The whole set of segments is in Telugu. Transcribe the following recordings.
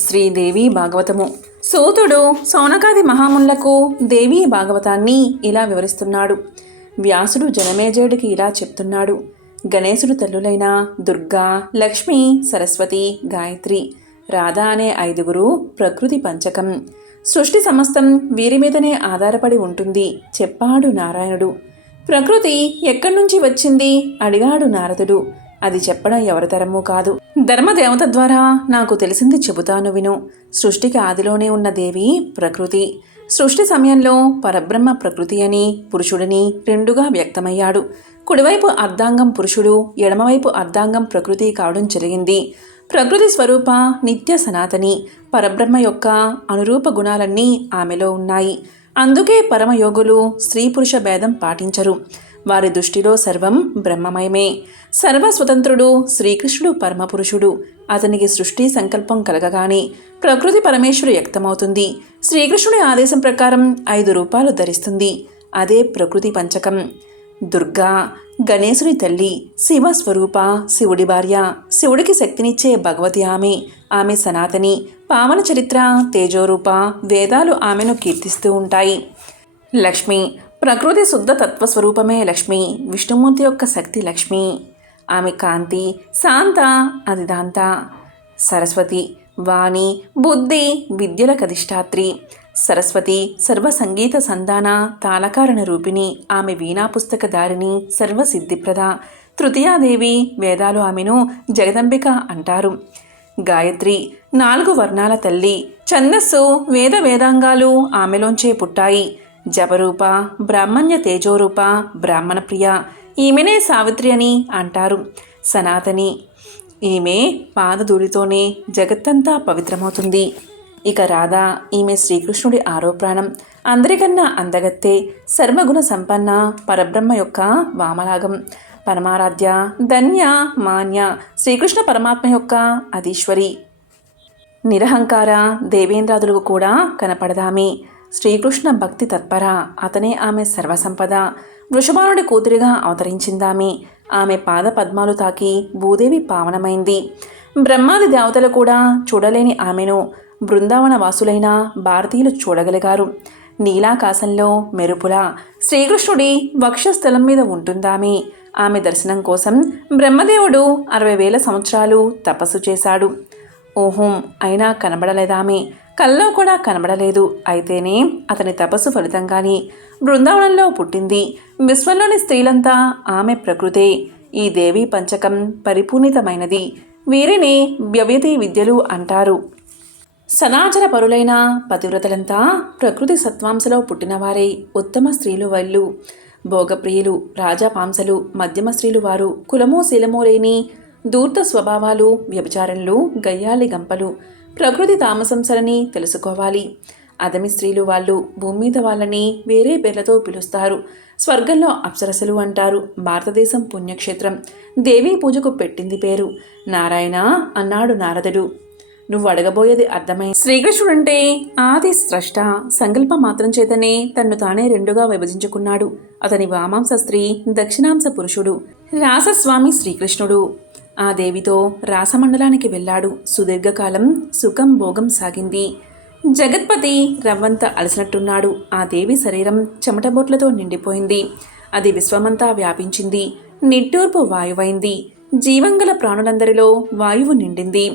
శ్రీదేవి భాగవతము. సూతుడు సౌనకాది మహామునులకు దేవీ భాగవతాన్ని ఇలా వివరిస్తున్నాడు. వ్యాసుడు జనమేజయుడికి ఇలా చెప్తున్నాడు. గణేశుడు తల్లులైన దుర్గా, లక్ష్మి, సరస్వతి, గాయత్రి, రాధ అనే ఐదుగురు ప్రకృతి పంచకం. సృష్టి సమస్తం వీరి మీదనే ఆధారపడి ఉంటుంది చెప్పాడు నారాయణుడు. ప్రకృతి ఎక్కడి నుంచి వచ్చింది అడిగాడు నారదుడు. అది చెప్పడం ఎవరితరమూ కాదు. ధర్మదేవత ద్వారా నాకు తెలిసింది చెబుతాను విను. సృష్టికి ఆదిలోనే ఉన్న దేవి ప్రకృతి. సృష్టి సమయంలో పరబ్రహ్మ ప్రకృతి అని పురుషుడిని రెండుగా వ్యక్తమయ్యాడు. కుడివైపు అర్ధాంగం పురుషుడు, ఎడమవైపు అర్ధాంగం ప్రకృతి కావడం జరిగింది. ప్రకృతి స్వరూప నిత్య సనాతని. పరబ్రహ్మ యొక్క అనురూప గుణాలన్నీ ఆమెలో ఉన్నాయి. అందుకే పరమయోగులు స్త్రీ పురుష భేదం పాటించరు. వారి దృష్టిలో సర్వం బ్రహ్మమయమే. సర్వస్వతంత్రుడు శ్రీకృష్ణుడు పరమపురుషుడు. అతనికి సృష్టి సంకల్పం కలగగానే ప్రకృతి పరమేశ్వరు వ్యక్తమవుతుంది. శ్రీకృష్ణుడి ఆదేశం ప్రకారం 5 రూపాలు ధరిస్తుంది. అదే ప్రకృతి పంచకం. దుర్గా గణేశుని తల్లి, శివస్వరూప, శివుడి భార్య, శివుడికి శక్తినిచ్చే భగవతి ఆమె. ఆమె సనాతని, పావన చరిత్ర, తేజోరూప. వేదాలు ఆమెను కీర్తిస్తూ ఉంటాయి. లక్ష్మి ప్రకృతి శుద్ధ తత్వస్వరూపమే లక్ష్మి. విష్ణుమూర్తి యొక్క శక్తి లక్ష్మి. ఆమె కాంతి, శాంత, అదిదాంత. సరస్వతి వాణి, బుద్ధి, విద్యలకు అధిష్టాత్రి. సరస్వతి సర్వ సంగీత సంధాన తాళకారణ రూపిణి. ఆమె వీణా పుస్తకధారిణి, సర్వసిద్ధిప్రద. తృతీయాదేవి. వేదాలు ఆమెను జగదంబిక అంటారు. గాయత్రి 4 వర్ణాల తల్లి. ఛందస్సు, వేదాంగాలు ఆమెలోంచే పుట్టాయి. జపరూప, బ్రాహ్మణ్య తేజోరూప, బ్రాహ్మణ ప్రియ. ఈమెనే సావిత్రి అని అంటారు. సనాతని. ఈమె పాదధూళితోనే జగత్తంతా పవిత్రమవుతుంది. ఇక రాధ. ఈమె శ్రీకృష్ణుడి ఆరో ప్రాణం. అందరికన్నా అందగత్తే. సర్వగుణ సంపన్న, పరబ్రహ్మ యొక్క వామలాగం. పరమారాధ్య, ధన్య, మాన్య. శ్రీకృష్ణ పరమాత్మ యొక్క అధీశ్వరి. నిరహంకార. దేవేంద్రాదులకు కూడా కనపడదామే. శ్రీకృష్ణ భక్తి తత్పర. అతనే ఆమె సర్వసంపద. వృషభానుడి కూతురిగా అవతరించిందామె. ఆమె పాద పద్మాలు తాకి భూదేవి పావనమైంది. బ్రహ్మాది దేవతలు కూడా చూడలేని ఆమెను బృందావన వాసులైన భారతీయులు చూడగలిగారు. నీలాకాశంలో మెరుపులా శ్రీకృష్ణుడి వక్షస్థలం మీద ఉంటుందామె. ఆమె దర్శనం కోసం బ్రహ్మదేవుడు 60,000 సంవత్సరాలు తపస్సు చేశాడు. ఊహం అయినా కనబడలేదామె. కల్లో కూడా కనబడలేదు. అయితేనే అతని తపస్సు ఫలితంగానే బృందావనంలో పుట్టింది. విశ్వంలోని స్త్రీలంతా ఆమె ప్రకృతే. ఈ దేవీ పంచకం పరిపూర్ణితమైనది. వీరిని వ్యవతి విద్యలు అంటారు. సదాచర పరులైన పతివ్రతలంతా ప్రకృతి సత్వాంశలో పుట్టినవారే. ఉత్తమ స్త్రీలు వాళ్ళు భోగప్రియులు, రాజాపాంసలు. మధ్యమ స్త్రీలు వారు కులమో శీలమో లేని దూర్త స్వభావాలు, వ్యభిచారంలు, గయ్యాలి గంపలు. ప్రకృతి తామసంసలని తెలుసుకోవాలి. అదమి స్త్రీలు వాళ్ళు భూమి మీద వాళ్ళని వేరే పేర్లతో పిలుస్తారు. స్వర్గంలో అప్సరసలు అంటారు. భారతదేశం పుణ్యక్షేత్రం. దేవీ పూజకు పెట్టింది పేరు. నారాయణ అన్నాడు నారదుడు. నువ్వు అడగబోయేది అర్థమై. శ్రీకృష్ణుడంటే ఆది స్రష్ట. సంకల్ప మాత్రం చేతనే తన్ను తానే రెండుగా విభజించుకున్నాడు. అతని వామాంస స్త్రీ, దక్షిణాంశ పురుషుడు. రాసస్వామి శ్రీకృష్ణుడు. ఆ దేవితో రాసమండలానికి వెళ్ళాడు. సుదీర్ఘకాలం సుఖం భోగం సాగింది. జగత్పతి రవ్వంత అలసినట్టున్నాడు. ఆ దేవి శరీరం చెమటబొట్లతో నిండిపోయింది. అది విశ్వమంతా వ్యాపించింది. నిట్టూర్పు వాయువైంది. జీవంగల ప్రాణులందరిలో వాయువు నిండింది.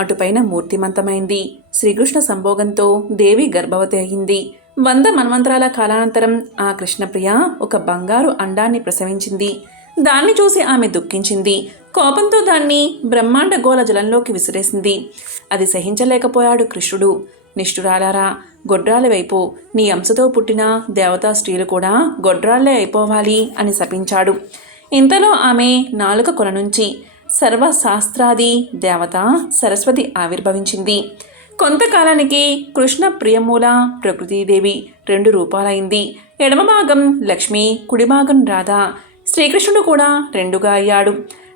అటుపైన మూర్తిమంతమైంది. శ్రీకృష్ణ సంభోగంతో దేవి గర్భవతి అయింది. 100 మన్వంతరాల కాలానంతరం ఆ కృష్ణప్రియ ఒక బంగారు అండాన్ని ప్రసవించింది. దాన్ని చూసి ఆమె దుఃఖించింది. కోపంతో దాన్ని బ్రహ్మాండ గోళ జలంలోకి విసిరేసింది. అది సహించలేకపోయాడు కృష్ణుడు. నిష్ఠురాలారా, గొడ్రాలి వైపు. నీ అంశతో పుట్టిన దేవతా స్త్రీలు కూడా గొడ్రాళ్లే అయిపోవాలి అని శపించాడు. ఇంతలో ఆమె నాలుక కొన నుంచి సర్వశాస్త్రాది దేవత సరస్వతి ఆవిర్భవించింది. కొంతకాలానికి కృష్ణ ప్రియమూల ప్రకృతీదేవి 2 రూపాలైంది. ఎడమ భాగం లక్ష్మి, కుడి భాగం రాధ. శ్రీకృష్ణుడు కూడా 2గా అయ్యాడు.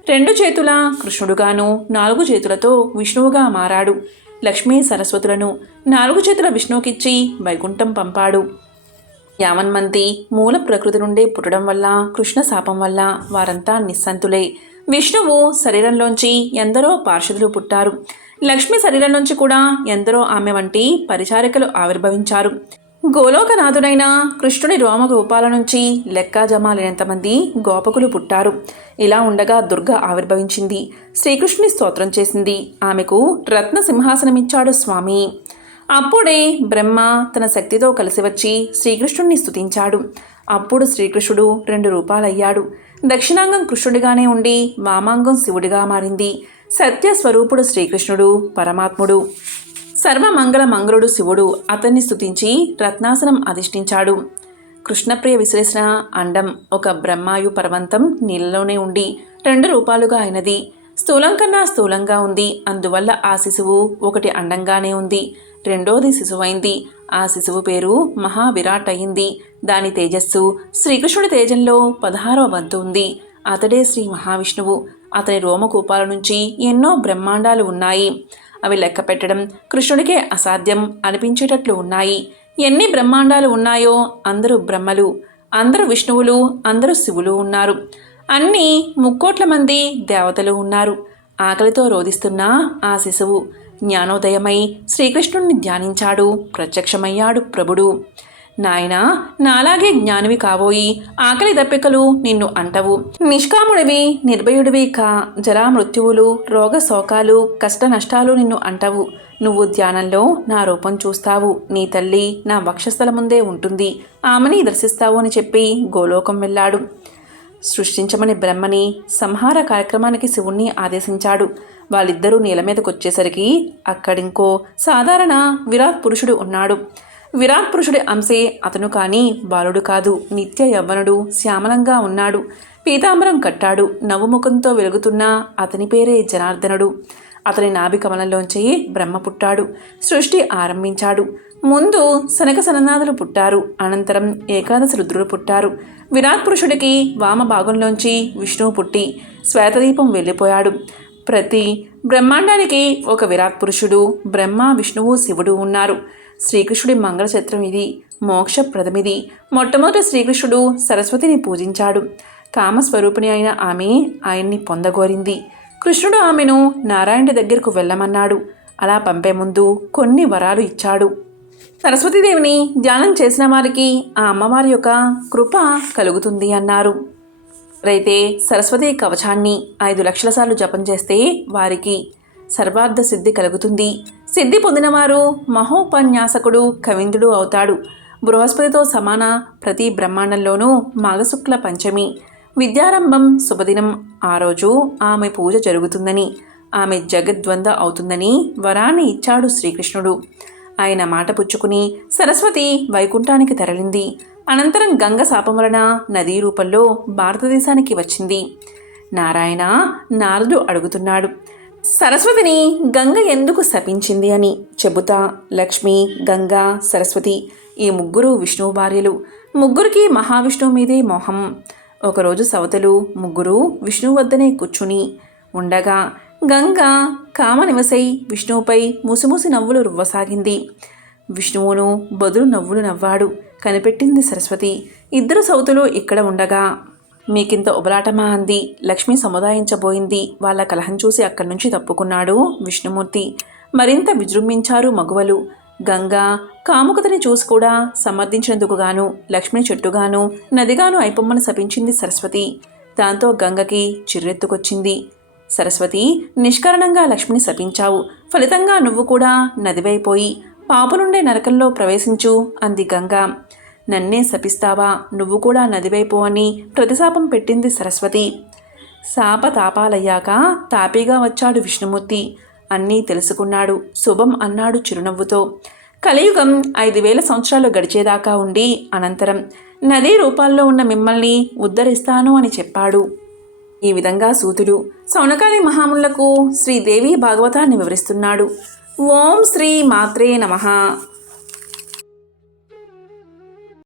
2 చేతుల కృష్ణుడుగాను 4 చేతులతో విష్ణువుగా మారాడు. లక్ష్మీ సరస్వతులను 4 చేతుల విష్ణువుకిచ్చి వైకుంఠం పంపాడు. యావన్మంది మూల ప్రకృతి నుండే పుట్టడం వల్ల, కృష్ణ శాపం వల్ల వారంతా నిస్సంతులే. విష్ణువు శరీరంలోంచి ఎందరో పార్షదులు పుట్టారు. లక్ష్మి శరీరంలోంచి కూడా ఎందరో ఆమె వంటి పరిచారికలు ఆవిర్భవించారు. గోలోకనాథుడైన కృష్ణుడి రోమ రూపాల నుంచి లెక్కాజమాలేనంతమంది గోపకులు పుట్టారు. ఇలా ఉండగా దుర్గ ఆవిర్భవించింది. శ్రీకృష్ణుని స్తోత్రం చేసింది. ఆమెకు రత్న సింహాసనమిచ్చాడు స్వామి. అప్పుడే బ్రహ్మ తన శక్తితో కలిసి వచ్చి శ్రీకృష్ణుడిని స్తుతించాడు. అప్పుడు శ్రీకృష్ణుడు 2 రూపాలయ్యాడు. దక్షిణాంగం కృష్ణుడిగానే ఉండి వామాంగం శివుడిగా మారింది. సత్యస్వరూపుడు శ్రీకృష్ణుడు పరమాత్ముడు. సర్వమంగళ మంగళుడు శివుడు అతన్ని స్తుతించి రత్నాసనం అధిష్ఠించాడు. కృష్ణప్రియ విశ్లేషణ అండం ఒక బ్రహ్మాయు పర్వంతం నీళ్ళలోనే ఉండి 2 రూపాలుగా అయినది. స్థూలం కన్నా స్థూలంగా ఉంది. అందువల్ల ఆ శిశువు ఒకటి అండంగానే ఉంది, రెండోది శిశువైంది. ఆ శిశువు పేరు మహావిరాట్ అయింది. దాని తేజస్సు శ్రీకృష్ణుడి తేజంలో 16వ వంతు ఉంది. అతడే శ్రీ మహావిష్ణువు. అతని రోమకూపాల నుంచి ఎన్నో బ్రహ్మాండాలు ఉన్నాయి. అవి లెక్క పెట్టడం కృష్ణుడికే అసాధ్యం అనిపించేటట్లు ఉన్నాయి. ఎన్ని బ్రహ్మాండాలు ఉన్నాయో అందరూ బ్రహ్మలు, అందరూ విష్ణువులు, అందరూ శివులు ఉన్నారు. అన్ని 3 కోట్ల మంది దేవతలు ఉన్నారు. ఆకలితో రోధిస్తున్న ఆ శిశువు జ్ఞానోదయమై శ్రీకృష్ణుడిని ధ్యానించాడు. ప్రత్యక్షమయ్యాడు ప్రభుడు. నాయనా, నాలాగే జ్ఞానివి కావోయి. ఆకలి దప్పికలు నిన్ను అంటవు. నిష్కాముడివి, నిర్భయుడివి కా. జరా మృత్యువులు, రోగ శోకాలు, కష్ట నష్టాలు నిన్ను అంటవు. నువ్వు ధ్యానంలో నా రూపం చూస్తావు. నీ తల్లి నా వక్షస్థల ముందే ఉంటుంది. ఆమెని దర్శిస్తావు అని చెప్పి గోలోకం వెళ్ళాడు. సృష్టించమని బ్రహ్మని సంహార కార్యక్రమానికి శివుణ్ణి ఆదేశించాడు. వాళ్ళిద్దరూ నేల మీదకొచ్చేసరికి అక్కడింకో సాధారణ విరాట్ పురుషుడు ఉన్నాడు. విరాట్ పురుషుడి అంశే అతను కానీ బాలుడు కాదు. నిత్య యవ్వనుడు, శ్యామలంగా ఉన్నాడు. పీతాంబరం కట్టాడు. నవ్వుముఖంతో వెలుగుతున్న అతని పేరే జనార్దనుడు. అతని నాభి కమలంలోంచి బ్రహ్మ పుట్టాడు. సృష్టి ఆరంభించాడు. ముందు సనక సననాదులు పుట్టారు. అనంతరం ఏకాదశి రుద్రులు పుట్టారు. విరాట్ పురుషుడికి వామ భాగంలోంచి విష్ణువు పుట్టి శ్వేతదీపం వెళ్ళిపోయాడు. ప్రతి బ్రహ్మాండానికి ఒక విరాట్ పురుషుడు, బ్రహ్మ, విష్ణువు, శివుడు ఉన్నారు. శ్రీకృష్ణుడి మంగళచిత్రం ఇది. మోక్షప్రదమిది. మొట్టమొదటి శ్రీకృష్ణుడు సరస్వతిని పూజించాడు. కామస్వరూపిణి అయిన ఆమె ఆయన్ని పొందగోరింది. కృష్ణుడు ఆమెను నారాయణుడి దగ్గరకు వెళ్ళమన్నాడు. అలా పంపే ముందు కొన్ని వరాలు ఇచ్చాడు. సరస్వతీదేవిని ధ్యానం చేసిన వారికి ఆ అమ్మవారి యొక్క కృప కలుగుతుంది అన్నారు. అయితే సరస్వతి కవచాన్ని 5 లక్షల సార్లు జపం చేస్తే వారికి సర్వార్థ సిద్ధి కలుగుతుంది. సిద్ధి పొందినవారు మహోపన్యాసకుడు, కవిందుడు అవుతాడు. బృహస్పతితో సమాన. ప్రతి బ్రహ్మాండంలోనూ మాఘశుక్ల పంచమి విద్యారంభం శుభదినం. ఆ రోజు ఆమె పూజ జరుగుతుందని, ఆమె జగద్వంద అవుతుందని వరాన్ని ఇచ్చాడు శ్రీకృష్ణుడు. ఆయన మాట పుచ్చుకుని సరస్వతి వైకుంఠానికి తరలింది. అనంతరం గంగ శాపం వలన నదీ రూపంలో భారతదేశానికి వచ్చింది. నారాయణ, నారదుడు అడుగుతున్నాడు, సరస్వతిని గంగ ఎందుకు శపించింది అని. చెబుతా. లక్ష్మి, గంగా, సరస్వతి ఈ 3 విష్ణువు భార్యలు. 3కి మహావిష్ణువు మీదే మోహం. ఒకరోజు సవతలు 3 విష్ణువు వద్దనే కూర్చుని ఉండగా గంగ కామనివసై విష్ణువుపై ముసిముసి నవ్వులు రువ్వసాగింది. విష్ణువును బదులు నవ్వులు నవ్వాడు. కనిపెట్టింది సరస్వతి. 2 సవతులు ఇక్కడ ఉండగా మీకింత ఉబలాటమా అంది. లక్ష్మి సముదాయించబోయింది. వాళ్ళ కలహం చూసి అక్కడి నుంచి తప్పుకున్నాడు విష్ణుమూర్తి. మరింత విజృంభించారు మగువలు. గంగా కాముకతని చూసి కూడా సమర్థించినందుకు గాను లక్ష్మిని చెట్టుగాను నదిగాను అయిపోమ్మని శపించింది సరస్వతి. దాంతో గంగకి చిర్రెత్తుకొచ్చింది. సరస్వతి, నిష్కారణంగా లక్ష్మిని శపించావు. ఫలితంగా నువ్వు కూడా నదివైపోయి పాపులుండే నరకంలో ప్రవేశించు అంది గంగ. నన్నే శపిస్తావా? నువ్వు కూడా నదివైపో అని ప్రతిశాపం పెట్టింది సరస్వతి. శాపతాపాలయ్యాక తాపీగా వచ్చాడు విష్ణుమూర్తి. అన్నీ తెలుసుకున్నాడు. శుభం అన్నాడు చిరునవ్వుతో. కలియుగం 5000 సంవత్సరాలు గడిచేదాకా ఉండి అనంతరం నదీ రూపాల్లో ఉన్న మిమ్మల్ని ఉద్ధరిస్తాను అని చెప్పాడు. ఈ విధంగా సూతుడు సౌనకాది మహాములకు శ్రీదేవి భాగవతాన్ని వివరిస్తున్నాడు. ఓం శ్రీ మాత్రే నమః.